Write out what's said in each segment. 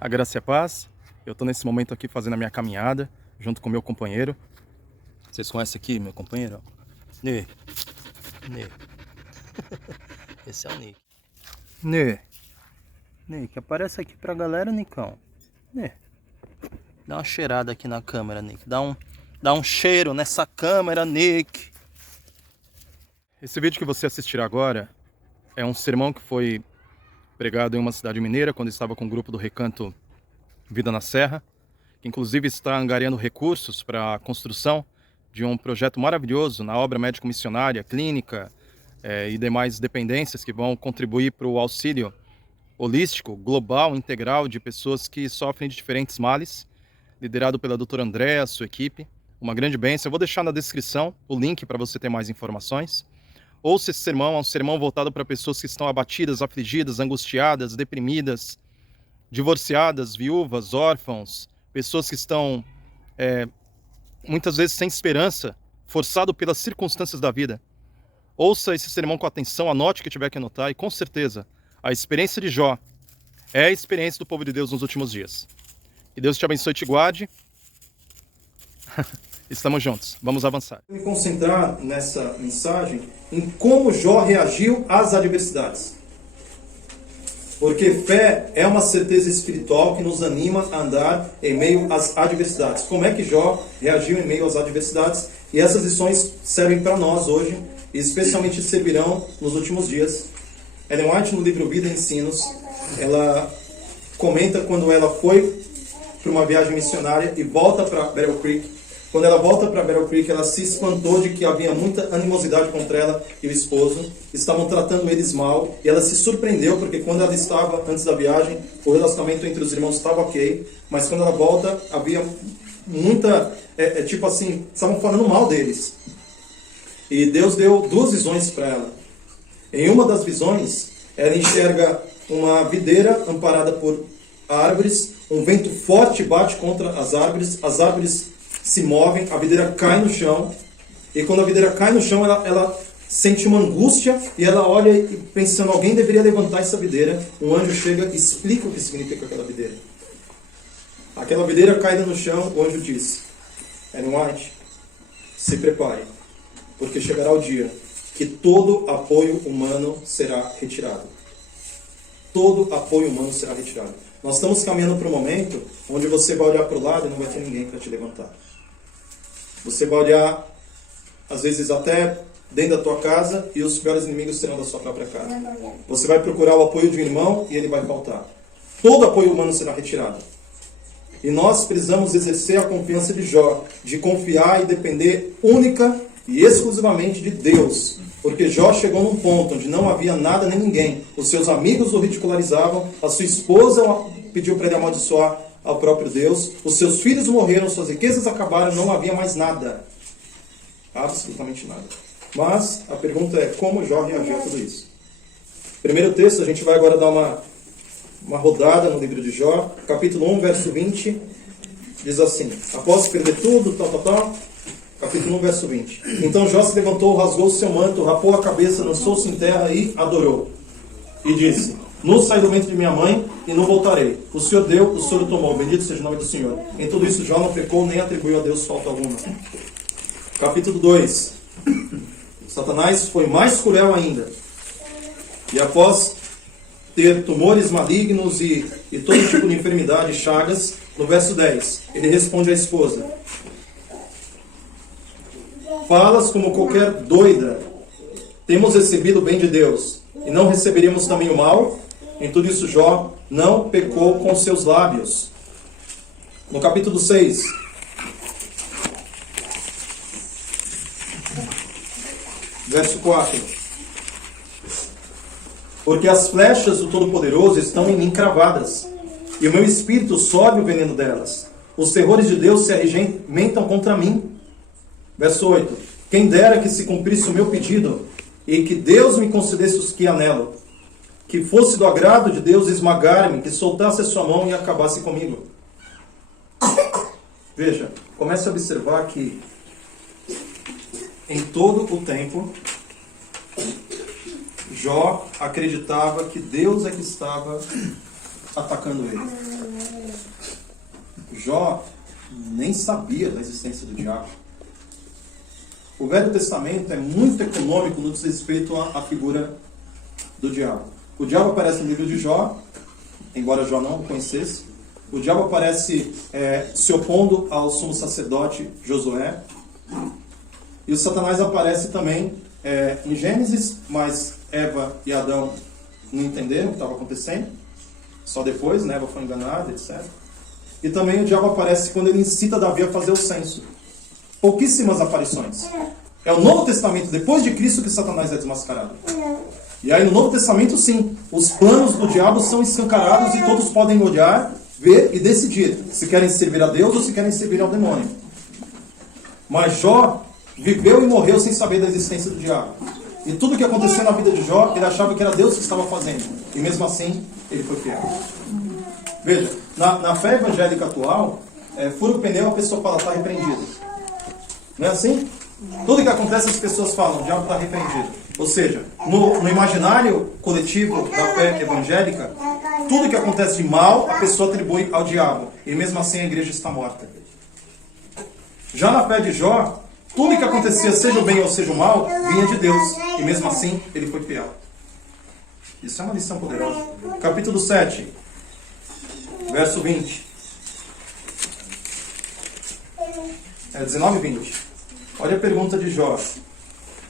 A graça e a paz. Eu estou nesse momento aqui fazendo a minha caminhada, junto com o meu companheiro. Vocês conhecem aqui meu companheiro? Nê. Esse é o Nick. Nick, aparece aqui pra galera, Nicão. Dá uma cheirada aqui na câmera, Nick. Dá um cheiro nessa câmera, Nick. Esse vídeo que você assistirá agora é um sermão que foi pregado em uma cidade mineira, quando estava com o grupo do Recanto Vida na Serra, que inclusive está angariando recursos para a construção de um projeto maravilhoso na obra médico-missionária, clínica e demais dependências que vão contribuir para o auxílio holístico, global, integral de pessoas que sofrem de diferentes males, liderado pela doutora Andréa, sua equipe. Uma grande bênção. Eu vou deixar na descrição o link para você ter mais informações. Ouça esse sermão, é um sermão voltado para pessoas que estão abatidas, afligidas, angustiadas, deprimidas, divorciadas, viúvas, órfãos, pessoas que estão muitas vezes sem esperança, forçado pelas circunstâncias da vida. Ouça esse sermão com atenção, anote o que tiver que anotar e com certeza a experiência de Jó é a experiência do povo de Deus nos últimos dias. Que Deus te abençoe e te guarde. Estamos juntos, vamos avançar. Vou me concentrar nessa mensagem em como Jó reagiu às adversidades. Porque fé é uma certeza espiritual que nos anima a andar em meio às adversidades. Como é que Jó reagiu em meio às adversidades? E essas lições servem para nós hoje, e especialmente servirão nos últimos dias. Ellen White, no livro Vida e Ensinos, ela comenta quando ela foi para uma viagem missionária e volta para Battle Creek. Quando ela volta para Battle Creek, ela se espantou de que havia muita animosidade contra ela e o esposo. Estavam tratando eles mal. E ela se surpreendeu, porque quando ela estava, antes da viagem, o relacionamento entre os irmãos estava ok. Mas quando ela volta, havia muita... tipo assim, estavam falando mal deles. E Deus deu duas visões para ela. Em uma das visões, ela enxerga uma videira amparada por árvores. Um vento forte bate contra as árvores se movem, a videira cai no chão, e quando a videira cai no chão, ela sente uma angústia, e ela olha e pensando, alguém deveria levantar essa videira. Um anjo chega e explica o que significa aquela videira. Aquela videira caída no chão, o anjo diz, Ellen White, se prepare, porque chegará o dia que todo apoio humano será retirado. Todo apoio humano será retirado. Nós estamos caminhando para um momento onde você vai olhar para o lado e não vai ter ninguém para te levantar. Você vai olhar, às vezes até dentro da tua casa, e os piores inimigos serão da sua própria casa. Você vai procurar o apoio de um irmão e ele vai faltar. Todo apoio humano será retirado. E nós precisamos exercer a confiança de Jó, de confiar e depender única e exclusivamente de Deus. Porque Jó chegou num ponto onde não havia nada nem ninguém. Os seus amigos o ridicularizavam, a sua esposa pediu para ele amaldiçoar ao próprio Deus, os seus filhos morreram, suas riquezas acabaram, não havia mais nada. Absolutamente nada. Mas a pergunta é, como Jó reagiu a tudo isso? Primeiro texto, a gente vai agora dar uma rodada no livro de Jó, capítulo 1, verso 20, diz assim, após perder tudo, capítulo 1, verso 20. Então Jó se levantou, rasgou o seu manto, rapou a cabeça, lançou-se em terra e adorou. E disse, não saí do ventre de minha mãe e não voltarei. O Senhor deu, o Senhor tomou. Bendito seja o nome do Senhor. Em tudo isso Jó não pecou, nem atribuiu a Deus falta alguma. Capítulo 2. Satanás foi mais cruel ainda. E após ter tumores malignos e todo tipo de enfermidade, chagas, no verso 10, ele responde à esposa, falas como qualquer doida. Temos recebido o bem de Deus, e não receberíamos também o mal? Em tudo isso Jó não pecou com seus lábios. No capítulo 6, verso 4. Porque as flechas do Todo-Poderoso estão em mim cravadas, e o meu espírito sobe o veneno delas. Os terrores de Deus se arregimentam contra mim. Verso 8. Quem dera que se cumprisse o meu pedido, e que Deus me concedesse os que anelo. Que fosse do agrado de Deus esmagar-me, que soltasse a sua mão e acabasse comigo. Veja, comece a observar que em todo o tempo, Jó acreditava que Deus é que estava atacando ele. Jó nem sabia da existência do diabo. O Velho Testamento é muito econômico no que diz respeito à figura do diabo. O diabo aparece no livro de Jó, embora Jó não o conhecesse. O diabo aparece se opondo ao sumo sacerdote Josué. E o Satanás aparece também em Gênesis, mas Eva e Adão não entenderam o que estava acontecendo. Só depois, né, Eva foi enganada, etc. E também o diabo aparece quando ele incita Davi a fazer o censo. Pouquíssimas aparições. É o Novo Testamento, depois de Cristo, que Satanás é desmascarado. E aí no Novo Testamento, sim, os planos do diabo são escancarados e todos podem olhar, ver e decidir se querem servir a Deus ou se querem servir ao demônio. Mas Jó viveu e morreu sem saber da existência do diabo. E tudo que aconteceu na vida de Jó, ele achava que era Deus que estava fazendo. E mesmo assim, ele foi fiel. Veja, na fé evangélica atual, fura o pneu, a pessoa fala, está repreendido. Não é assim? Tudo que acontece, as pessoas falam, o diabo está repreendido. Ou seja, no imaginário coletivo da fé evangélica, tudo que acontece de mal, a pessoa atribui ao diabo. E mesmo assim a igreja está morta. Já na fé de Jó, tudo que acontecia, seja o bem ou seja o mal, vinha de Deus. E mesmo assim, ele foi fiel. Isso é uma lição poderosa. Capítulo 7, verso 20. 19 e 20. Olha a pergunta de Jó.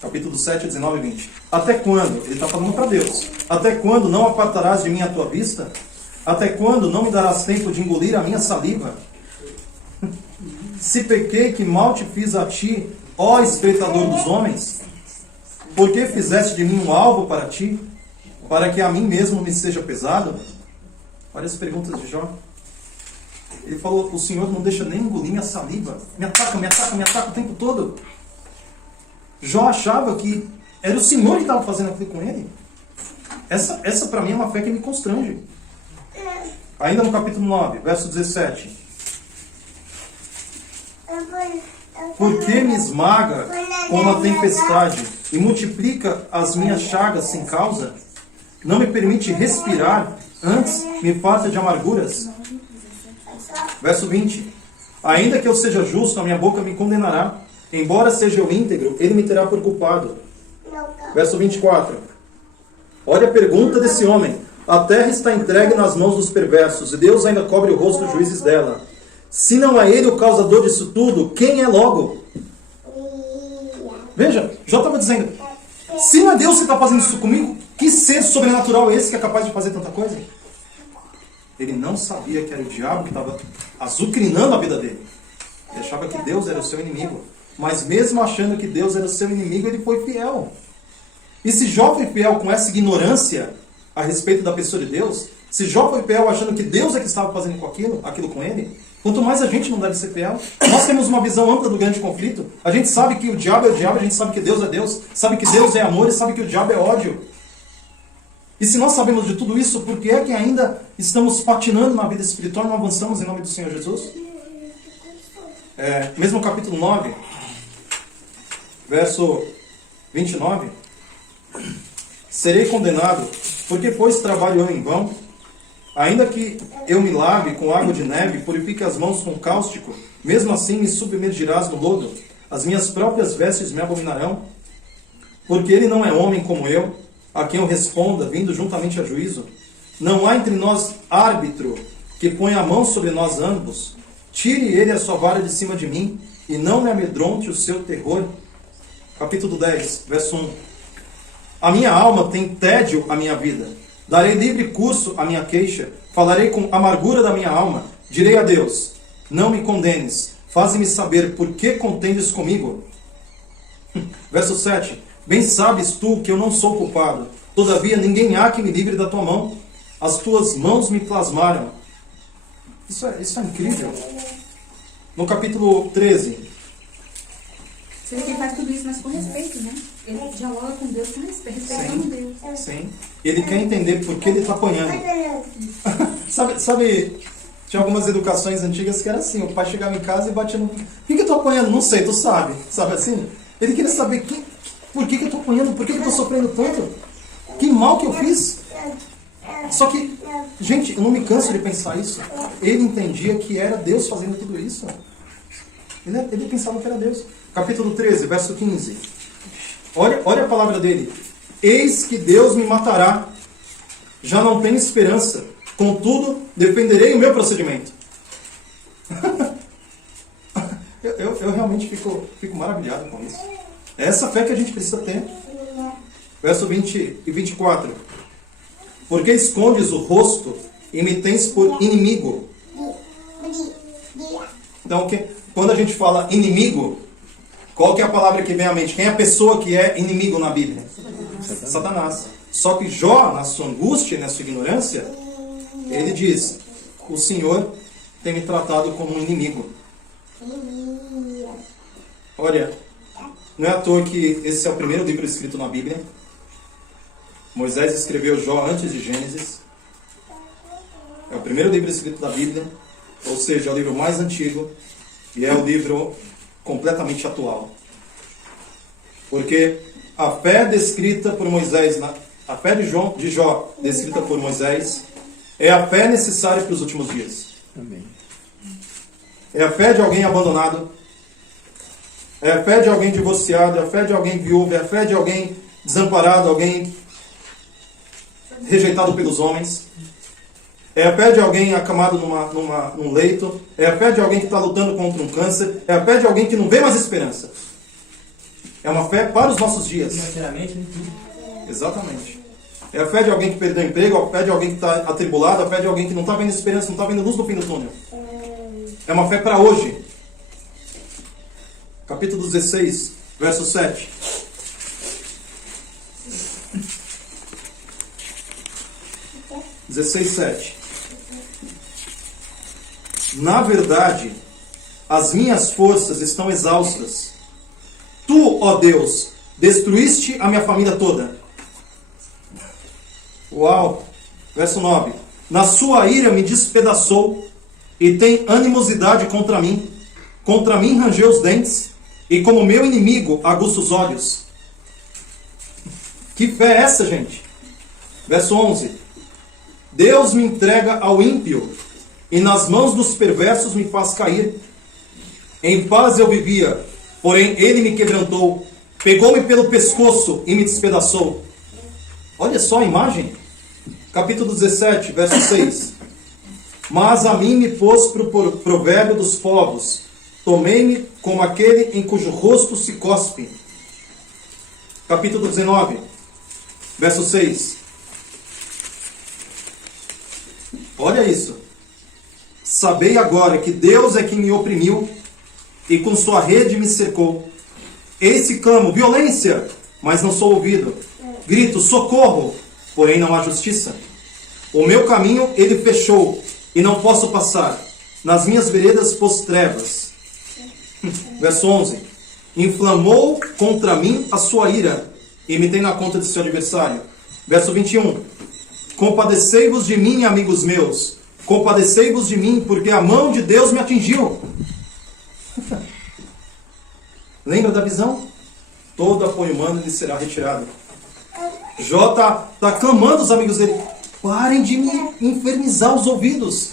Capítulo 7, 19 e 20. Até quando? Ele está falando para Deus. Até quando não apartarás de mim a tua vista? Até quando não me darás tempo de engolir a minha saliva? Se pequei, que mal te fiz a ti, ó espreitador dos homens? Por que fizeste de mim um alvo para ti? Para que a mim mesmo me seja pesado? Olha as perguntas de Jó. Ele falou, o Senhor não deixa nem engolir minha saliva. Me ataca, me ataca, me ataca o tempo todo. Jó achava que era o Senhor que estava fazendo aquilo com ele. Essa para mim é uma fé que me constrange. Ainda no capítulo 9, verso 17. Por que me esmaga com uma tempestade e multiplica as minhas chagas sem causa? Não me permite respirar, antes me farta de amarguras. Verso 20. Ainda que eu seja justo, a minha boca me condenará. Embora seja eu íntegro, ele me terá por culpado. Verso 24. Olha a pergunta desse homem. A terra está entregue nas mãos dos perversos, e Deus ainda cobre o rosto dos juízes dela. Se não é ele o causador disso tudo, quem é logo? Veja, Jó estava dizendo, se não é Deus que está fazendo isso comigo, que ser sobrenatural é esse que é capaz de fazer tanta coisa? Ele não sabia que era o diabo que estava azucrinando a vida dele. Ele achava que Deus era o seu inimigo. Mas mesmo achando que Deus era o seu inimigo, ele foi fiel. E se Jó foi fiel com essa ignorância a respeito da pessoa de Deus, se Jó foi fiel achando que Deus é que estava fazendo aquilo com ele, quanto mais a gente não deve ser fiel. Nós temos uma visão ampla do grande conflito. A gente sabe que o diabo é o diabo, a gente sabe que Deus é Deus, sabe que Deus é amor e sabe que o diabo é ódio. E se nós sabemos de tudo isso, por que é que ainda estamos patinando na vida espiritual e não avançamos em nome do Senhor Jesus? Mesmo capítulo 9, verso 29. Serei condenado, porque pois trabalho eu em vão? Ainda que eu me lave com água de neve, purifique as mãos com cáustico, mesmo assim me submergirás no lodo, as minhas próprias vestes me abominarão? Porque ele não é homem como eu, a quem eu responda, vindo juntamente a juízo. Não há entre nós árbitro que ponha a mão sobre nós ambos. Tire ele a sua vara de cima de mim, e não me amedronte o seu terror. Capítulo 10, verso 1. A minha alma tem tédio à minha vida. Darei livre curso à minha queixa. Falarei com amargura da minha alma. Direi a Deus, não me condenes. Faze-me saber por que contendes comigo. Verso 7. Bem sabes tu que eu não sou culpado. Todavia ninguém há que me livre da tua mão. As tuas mãos me plasmaram. Isso é incrível. No capítulo 13. Você vê que ele faz tudo isso, mas com respeito, né? Ele dialoga com Deus com respeito, respeitando Deus. Sim. Ele quer entender por que ele está apanhando. sabe, tinha algumas educações antigas que era assim, o pai chegava em casa e batia no... Por que eu estou apanhando? Não sei, tu sabe. Sabe assim? Ele queria saber por que eu estou apanhando, por que eu estou sofrendo tanto? Que mal que eu fiz? Só que, gente, eu não me canso de pensar isso. Ele entendia que era Deus fazendo tudo isso. Ele pensava que era Deus. Capítulo 13, verso 15. Olha a palavra dele. Eis que Deus me matará. Já não tenho esperança. Contudo, defenderei o meu procedimento. eu realmente fico maravilhado com isso. É essa fé que a gente precisa ter. Verso 20 e 24. Porque escondes o rosto e me tens por inimigo. Então, quando a gente fala inimigo, qual que é a palavra que vem à mente? Quem é a pessoa que é inimigo na Bíblia? Satanás. Só que Jó, na sua angústia e na sua ignorância, ele diz: o Senhor tem me tratado como um inimigo. Olha, não é à toa que esse é o primeiro livro escrito na Bíblia. Moisés escreveu Jó antes de Gênesis. É o primeiro livro escrito da Bíblia, ou seja, é o livro mais antigo e é o livro completamente atual. Porque a fé descrita por Moisés, a fé de Jó descrita por Moisés, é a fé necessária para os últimos dias. Amém. É a fé de alguém abandonado, é a fé de alguém divorciado, é a fé de alguém viúvo, é a fé de alguém desamparado, alguém rejeitado pelos homens. É a fé de alguém acamado num leito. É a fé de alguém que está lutando contra um câncer. É a fé de alguém que não vê mais esperança. É uma fé para os nossos dias. Exatamente. É a fé de alguém que perdeu o emprego, a fé de alguém que está atribulado, a fé de alguém que não está vendo esperança, não está vendo luz no fim do túnel. É uma fé para hoje. Capítulo 16, verso 7. Na verdade, as minhas forças estão exaustas. Tu, ó Deus, destruíste a minha família toda. Uau! Verso 9. Na sua ira me despedaçou e tem animosidade contra mim. Contra mim rangeu os dentes e como meu inimigo aguça os olhos. Que fé é essa, gente? Verso 11. Deus me entrega ao ímpio e nas mãos dos perversos me faz cair. Em paz eu vivia, porém ele me quebrantou, pegou-me pelo pescoço e me despedaçou. Olha só a imagem. Capítulo 17, verso 6. Mas a mim me pôs para o provérbio dos povos. Tomei-me como aquele em cujo rosto se cospe. Capítulo 19, verso 6. Olha isso. Sabei agora que Deus é quem me oprimiu e com sua rede me cercou. Eis que clamo, violência, mas não sou ouvido. Grito, socorro, porém não há justiça. O meu caminho ele fechou e não posso passar. Nas minhas veredas pôs trevas. Verso 11. Inflamou contra mim a sua ira e me tem na conta de seu adversário. Verso 21. Compadecei-vos de mim, amigos meus. Compadecei-vos de mim, porque a mão de Deus me atingiu. Lembra da visão? Todo apoio humano lhe será retirado. Jó está clamando os amigos dele. Parem de me infernizar os ouvidos.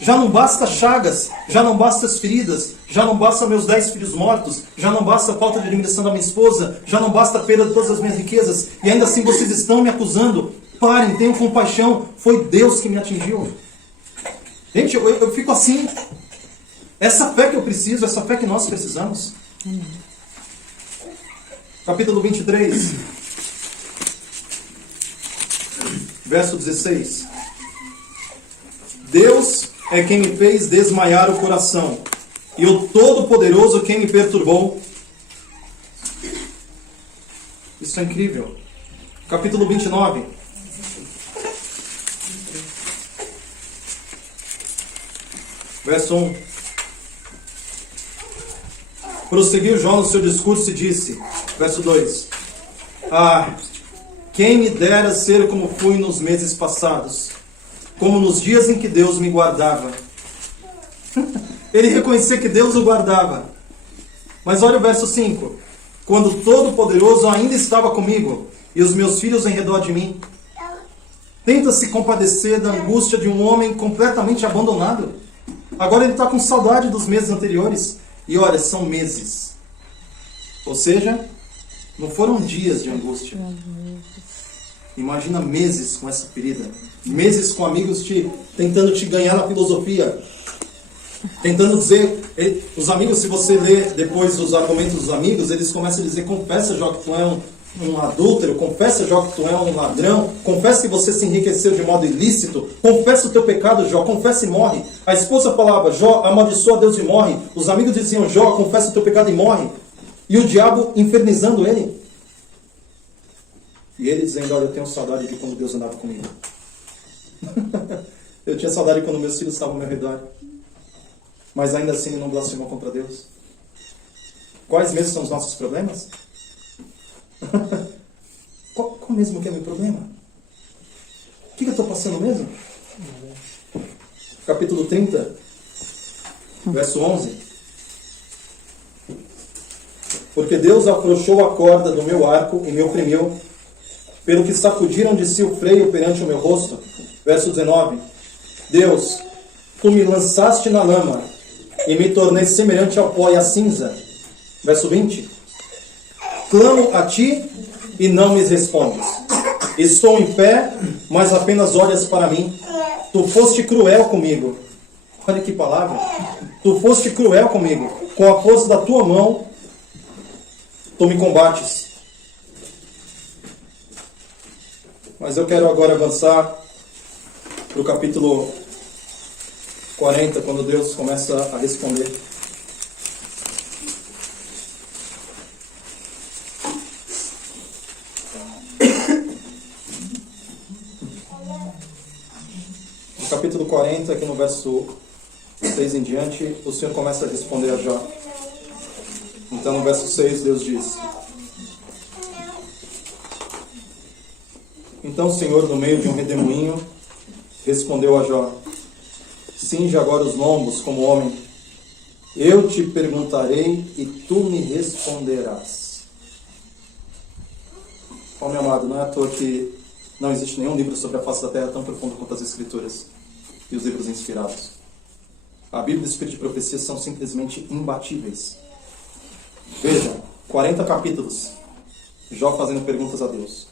Já não basta chagas, já não basta as feridas, já não basta meus 10 filhos mortos, já não basta a falta de alimentação da minha esposa, já não basta a perda de todas as minhas riquezas, e ainda assim vocês estão me acusando. Parem, tenham compaixão, foi Deus que me atingiu. Gente, eu fico assim. Essa fé que eu preciso, essa fé que nós precisamos. Capítulo 23, verso 16. Deus é quem me fez desmaiar o coração, e o Todo-Poderoso quem me perturbou. Isso é incrível. Capítulo 29. Verso 1. Prosseguiu Jó no seu discurso e disse, verso 2. Ah, quem me dera ser como fui nos meses passados, como nos dias em que Deus me guardava. Ele reconhecia que Deus o guardava. Mas olha o verso 5. Quando o Todo-Poderoso ainda estava comigo, e os meus filhos em redor de mim. Quando o Todo-Poderoso ainda estava comigo, e os meus filhos em redor de mim. Quando o Todo-Poderoso ainda estava comigo, e os meus filhos em redor de mim. Quando o Todo-Poderoso ainda estava comigo, e os meus filhos em redor de mim. Tenta se compadecer da angústia de um homem completamente abandonado. Agora ele está com saudade dos meses anteriores. E olha, são meses. Ou seja, não foram dias de angústia. Imagina meses com essa ferida. Meses com amigos tentando te ganhar na filosofia. Tentando dizer... Os amigos, se você ler depois os argumentos dos amigos, eles começam a dizer: confessa, Jó, que tu é um adúltero. Confessa, Jó, que tu é um ladrão. Confessa que você se enriqueceu de modo ilícito. Confessa o teu pecado, Jó. Confessa e morre. A esposa falava: Jó, amaldiçoa Deus e morre. Os amigos diziam: Jó, confessa o teu pecado e morre. E o diabo infernizando ele. E ele dizendo: olha, eu tenho saudade de quando Deus andava comigo. Eu tinha saudade quando meus filhos estavam ao meu redor. Mas ainda assim ele não blasfemou contra Deus. Quais mesmo são os nossos problemas? Qual mesmo que é o meu problema? O que eu estou passando mesmo? Capítulo 30, verso 11. Porque Deus afrouxou a corda do meu arco e me oprimiu, pelo que sacudiram de si o freio perante o meu rosto. Verso 19. Deus, tu me lançaste na lama e me tornei semelhante ao pó e à cinza. Verso 20. Clamo a ti e não me respondes. Estou em pé, mas apenas olhas para mim. Tu foste cruel comigo. Olha que palavra. Tu foste cruel comigo. Com a força da tua mão, tu me combates. Mas eu quero agora avançar para o capítulo 40, quando Deus começa a responder. No capítulo 40, aqui no verso 6 em diante, o Senhor começa a responder a Jó. Então no verso 6 Deus diz: Então o Senhor, no meio de um redemoinho, respondeu a Jó: cinge agora os lombos como homem. Eu te perguntarei e tu me responderás. Ó, meu amado, não é à toa que não existe nenhum livro sobre a face da terra tão profundo quanto as Escrituras e os livros inspirados. A Bíblia e o Espírito de Profecia são simplesmente imbatíveis. Vejam, 40 capítulos, Jó fazendo perguntas a Deus.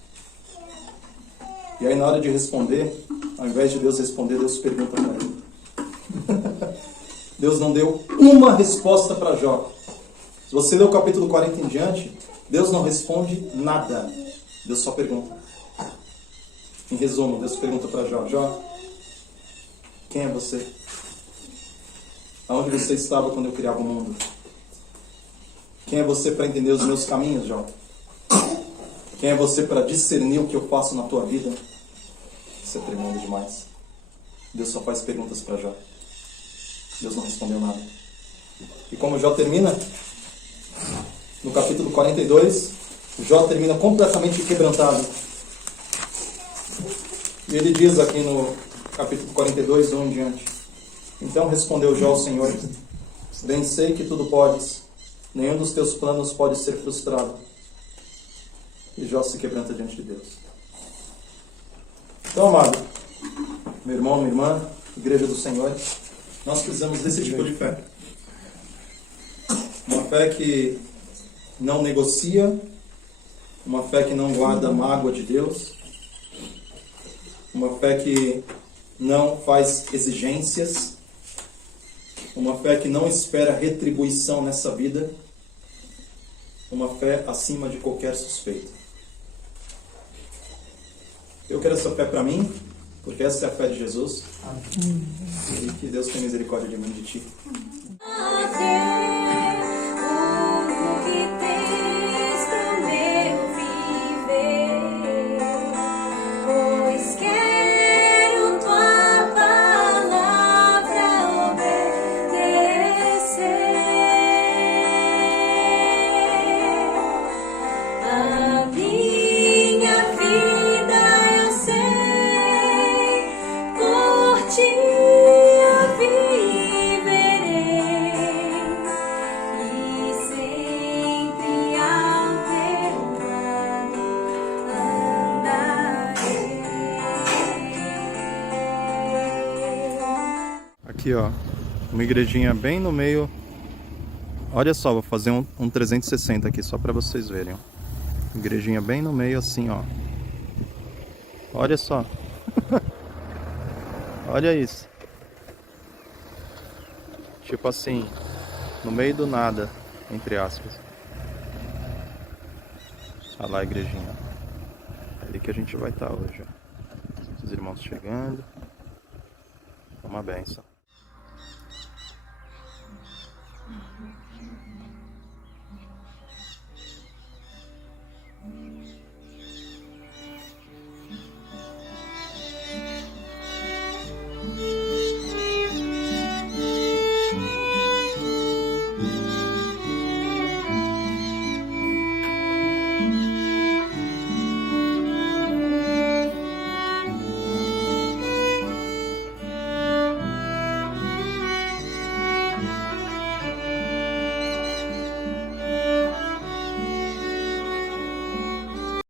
E aí na hora de responder, ao invés de Deus responder, Deus pergunta para ele. Deus não deu uma resposta para Jó. Se você ler o capítulo 40 em diante, Deus não responde nada. Deus só pergunta. Em resumo, Deus pergunta para Jó: Jó, quem é você? Aonde você estava quando eu criava o mundo? Quem é você para entender os meus caminhos, Jó? Quem é você para discernir o que eu faço na tua vida? Isso é tremendo demais. Deus só faz perguntas para Jó. Deus não respondeu nada. E como Jó termina? No capítulo 42, Jó termina completamente quebrantado. E ele diz aqui no capítulo 42, 1 em diante: Então respondeu Jó ao Senhor: bem sei que tudo podes, nenhum dos teus planos pode ser frustrado. E Jó se quebranta diante de Deus. Então, amado, meu irmão, minha irmã, Igreja do Senhor, nós precisamos desse tipo de fé. Uma fé que não negocia, uma fé que não guarda mágoa de Deus, uma fé que não faz exigências, uma fé que não espera retribuição nessa vida, uma fé acima de qualquer suspeita. Eu quero essa fé para mim, porque essa é a fé de Jesus. Amém. E que Deus tenha misericórdia de mim e de ti. Aqui, ó. Uma igrejinha bem no meio. Olha só, vou fazer um 360 aqui só pra vocês verem, ó. Igrejinha bem no meio assim, ó. Olha só. Olha isso. Tipo assim, no meio do nada, entre aspas. Olha lá a igrejinha. É ali que a gente vai estar hoje, ó. Os irmãos chegando. Uma benção.